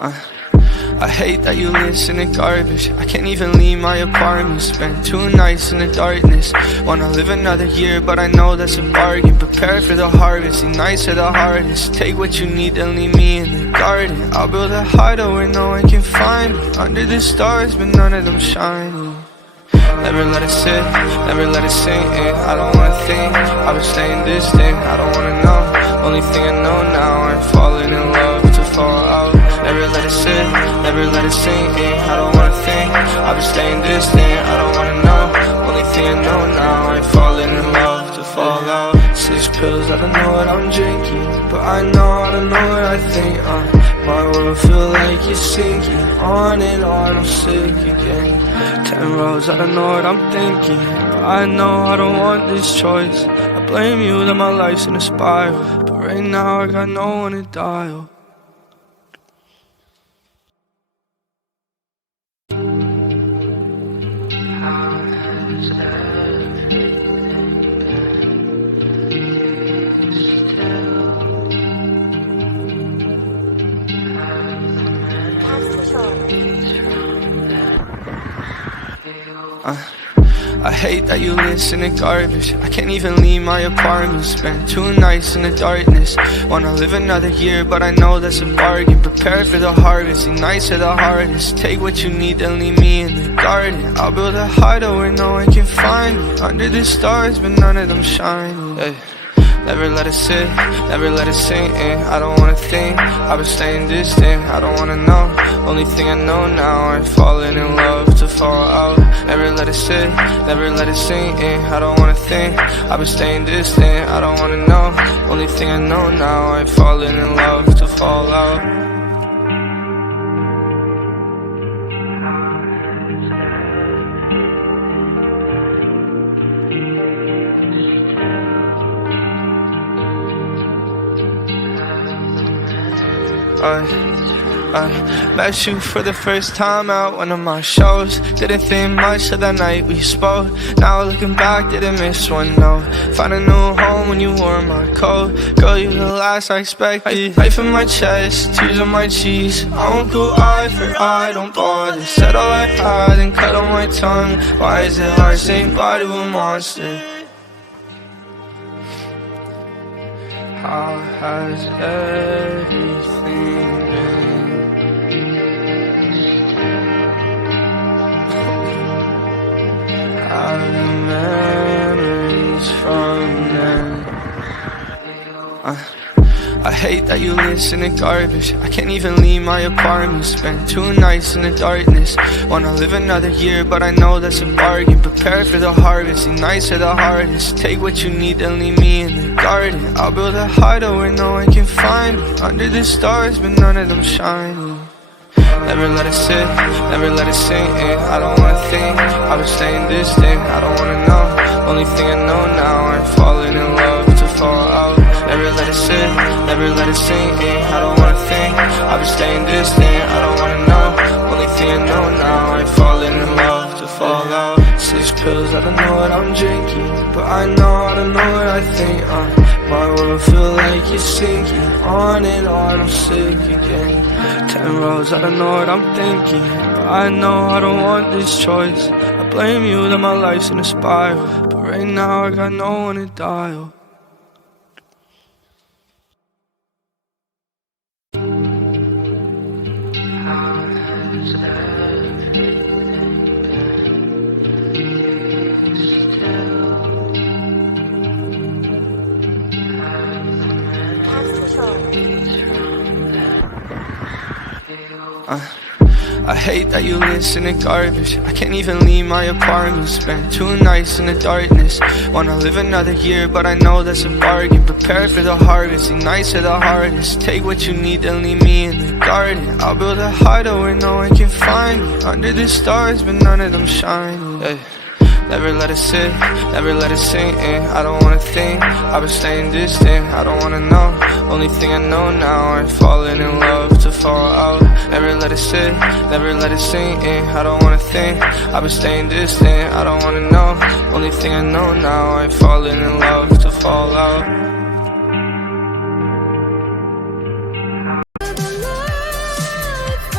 I hate that you listen to garbage. I can't even leave my apartment. Spend 2 nights in the darkness. Wanna live another year, but I know that's a bargain. Prepare for the harvest, the nights are the hardest. Take what you need and leave me in the garden. I'll build a hideout where no one can find me. Under the stars, but none of them shining. Never let it sit, never let it sink in. I don't wanna think, I've been staying distant. I don't wanna know, only thing I know now, I'm falling in love to fall out. Never let it sit, never let it sink in. I don't wanna think, I've been staying distant. I don't wanna know, only thing I know now, I'm falling in love to fall out. 6 pills, I don't know what I'm drinking, but I know I don't know what I think. My world feel like it's sinking, on and on, I'm sick again. 10 roads, I don't know what I'm thinking, but I know I don't want this choice. I blame you that my life's in a spiral, but right now I got no one to dial. I hate that you listen to garbage. I can't even leave my apartment. Spend 2 nights in the darkness. Wanna live another year, but I know that's a bargain. Prepare for the harvest, the nights are the hardest. Take what you need and leave me in the garden. I'll build a hideout where no one can find me. Under the stars, but none of them shining. Hey. Never let it sit, never let it sink in. I don't wanna think, I've been staying distant. I don't wanna know, only thing I know now, I'm falling in love to fall out. Never let it sit, never let it sink in. I don't wanna think, I've been staying distant. I don't wanna know, only thing I know now, I'm falling in love to fall out. I met you for the first time at one of my shows. Didn't think much of that night we spoke. Now looking back, didn't miss one, no. Found a new home when you wore my coat. Girl, you the last I expected. Knife in my chest, tears on my cheeks. I won't go eye for eye, don't bother. Said all I had and cut on my tongue. Why is it hard saying bye to a monster? How has everything been? How the memories from then? I hate that you listen to garbage. I can't even leave my apartment. Spend 2 nights in the darkness. Wanna live another year, but I know that's a bargain. Prepare for the harvest, the nights are the hardest. Take what you need and leave me in the garden. I'll build a hideout where no one can find me. Under the stars, but none of them shining. Never let it sit, never let it sink in. I don't wanna think, I've been staying distant. I don't wanna know, only thing I know now, I'm falling in love to fall out. Never let it sit, never let it sink in. I don't wanna think, I've been staying distant. I don't wanna know, only thing I know now, I'm falling in love to fall out. 6 pills, I don't know what I'm drinking, but I know I don't know what I think. My world feel like it's sinking, on and on, I'm sick again. 10 roads, I don't know what I'm thinking, but I know I don't want this choice. I blame you that my life's in a spiral, but right now I got no one to dial. I hate that you listen to garbage. I can't even leave my apartment. Spend 2 nights in the darkness. Wanna live another year, but I know that's a bargain. Prepare for the harvest, the nights are the hardest. Take what you need and leave me in the garden. I'll build a hideout where no one can find me. Under the stars, but none of them shining. Hey. Never let it sit, never let it sink in. I don't wanna think, I've been staying distant. I don't wanna know, only thing I know now, I'm falling in love to fall out. Never let it sit, never let it sink in. I don't wanna think, I've been staying distant. I don't wanna know, only thing I know now, I'm falling in love to fall out.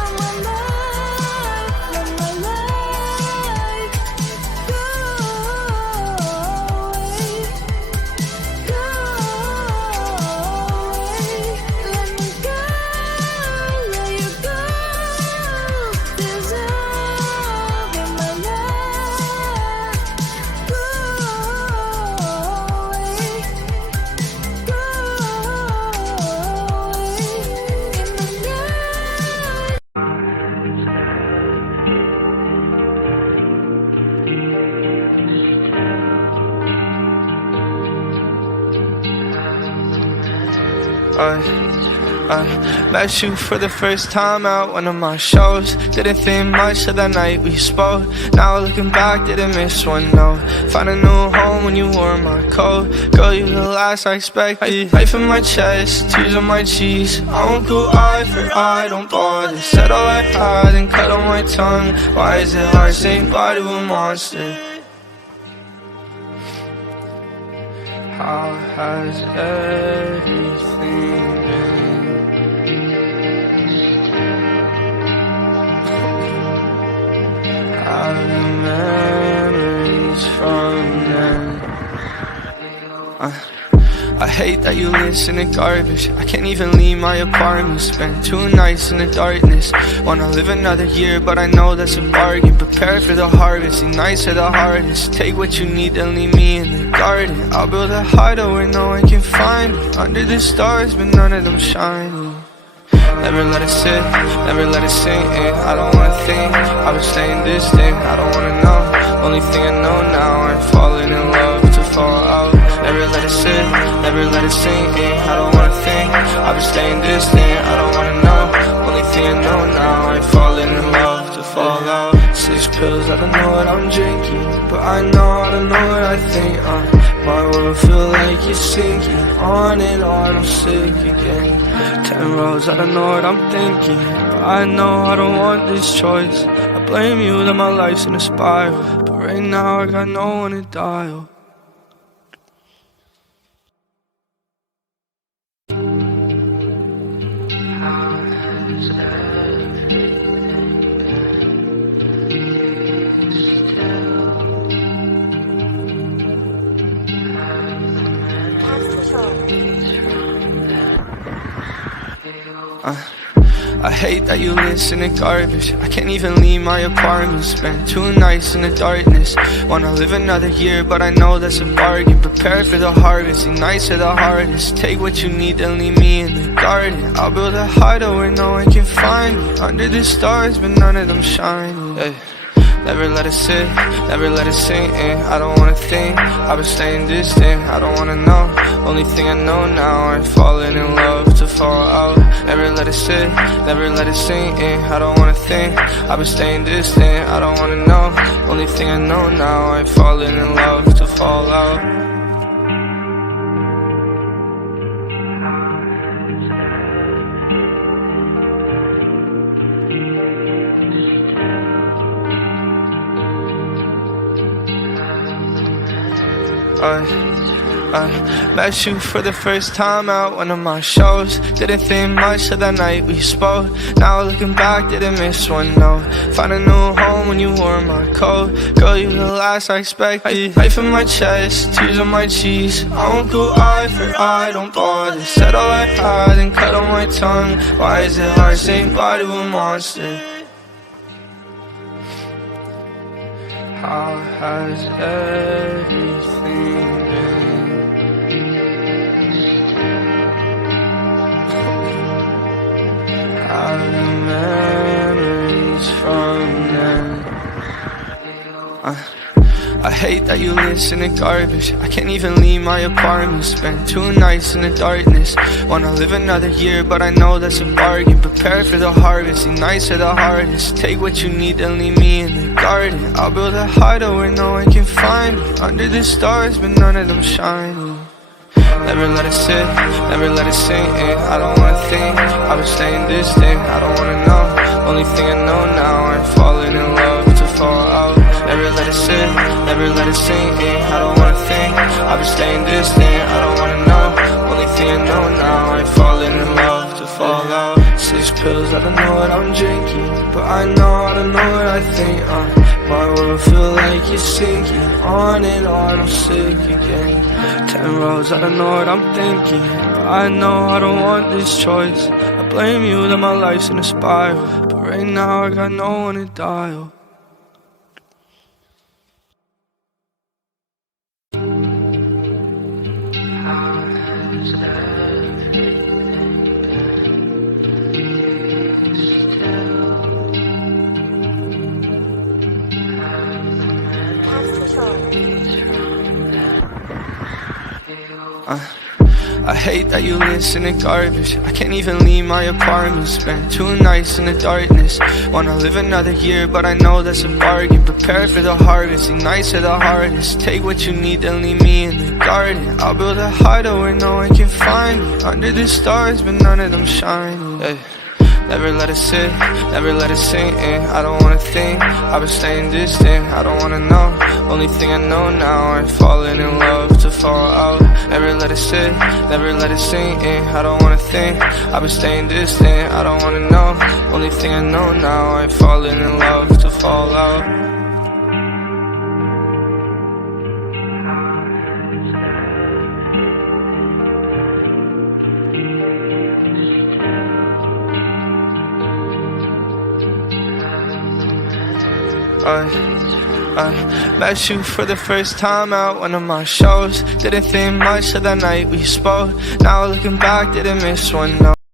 I met you for the first time at one of my shows. Didn't think much of that night we spoke. Now looking back, didn't miss one, no. Found a new home when you wore my coat. Girl, you the last I expected. Life in my chest, tears on my cheeks. I won't go eye for eye, don't bother. Said all I had and cut on my tongue. Why is it hard saying bye to a monster? How has everything been? How the memories from then? I hate that you listen to garbage. I can't even leave my apartment. Spent 2 nights in the darkness. Wanna live another year, but I know that's a bargain. Prepare for the harvest, the nights are the hardest. Take what you need and leave me in the garden. I'll build a hideout where no one can find me. Under the stars, but none of them shining. Never let it sit, never let it sink in. I don't wanna think, I was staying distant. I don't wanna know, only thing I know now, I'm falling in love to fall out. Never let it sit, never let it sink in. I don't wanna think, I was staying distant. I don't wanna know, only thing I know now, I'm falling in love to fall out. 6 pills, I don't know what I'm drinking, but I know I don't know what I think. My world feel like it's sinking, on and on, I'm sick again. 10 roads, I don't know what I'm thinking, but I know I don't want this choice. I blame you that my life's in a spiral, but right now I got no one to dial. I hate that you listen to garbage. I can't even leave my apartment. Spent 2 nights in the darkness. Wanna live another year, but I know that's a bargain. Prepare for the harvest, the nights are the hardest. Take what you need and leave me in the garden. I'll build a hideout where no one can find me. Under the stars, but none of them shining. Hey. Never let it sit, never let it sink in. I don't wanna think, I was staying distant. I don't wanna know, only thing I know now, I'm falling in love to fall out. Never let it sit, never let it sink in. I don't wanna think, I was staying distant. I don't wanna know, only thing I know now, I'm falling in love to fall out. I met you for the first time at one of my shows. Didn't think much of that night we spoke. Now looking back, didn't miss one, no. Found a new home when you wore my coat. Girl, you the last I expected. Life in my chest, tears on my cheeks. I won't go eye for eye, don't bother. Said all I had and cut on my tongue. Why is it hard saying bye to a monster? How has everything been? How the memories from then? I hate that you listen to garbage. I can't even leave my apartment. Spent 2 nights in the darkness. Wanna live another year, but I know that's a bargain. Prepare for the harvest, the nights are the hardest. Take what you need and leave me in the garden. I'll build a hideout where no one can find me. Under the stars, but none of them shining. Never let it sit, never let it sink in. I don't wanna think, I was staying distant. I don't wanna know, only thing I know now, I'm falling in love to fall out. Never let it sit, never let it sink in. I don't wanna think, I was staying distant. I don't wanna know, only thing I know now, I'm falling in love to fall out. 6 pills, I don't know what I'm drinking, but I know I don't know what I think. My world feel like it's sinking, on and on, I'm sick again. 10 roads, I don't know what I'm thinking, but I know I don't want this choice. I blame you that my life's in a spiral, but right now I got no one to dial. I hate that you listen to garbage. I can't even leave my apartment. Spent 2 nights in the darkness. Wanna live another year, but I know that's a bargain. Prepare for the harvest, the nights are the hardest. Take what you need, then leave me in the garden. I'll build a hideout where no one can find me. Under the stars, but none of them shine. Hey. Never let it sit, never let it sink in. I don't wanna think, I've been staying distant. I don't wanna know, only thing I know now, I'm falling in love to fall out. Never let it sit, never let it sink in. I don't wanna think, I've been staying distant. I don't wanna know, only thing I know now, I'm falling in love to fall out. I met you for the first time at one of my shows. Didn't think much of that night we spoke. Now looking back, didn't miss one, no.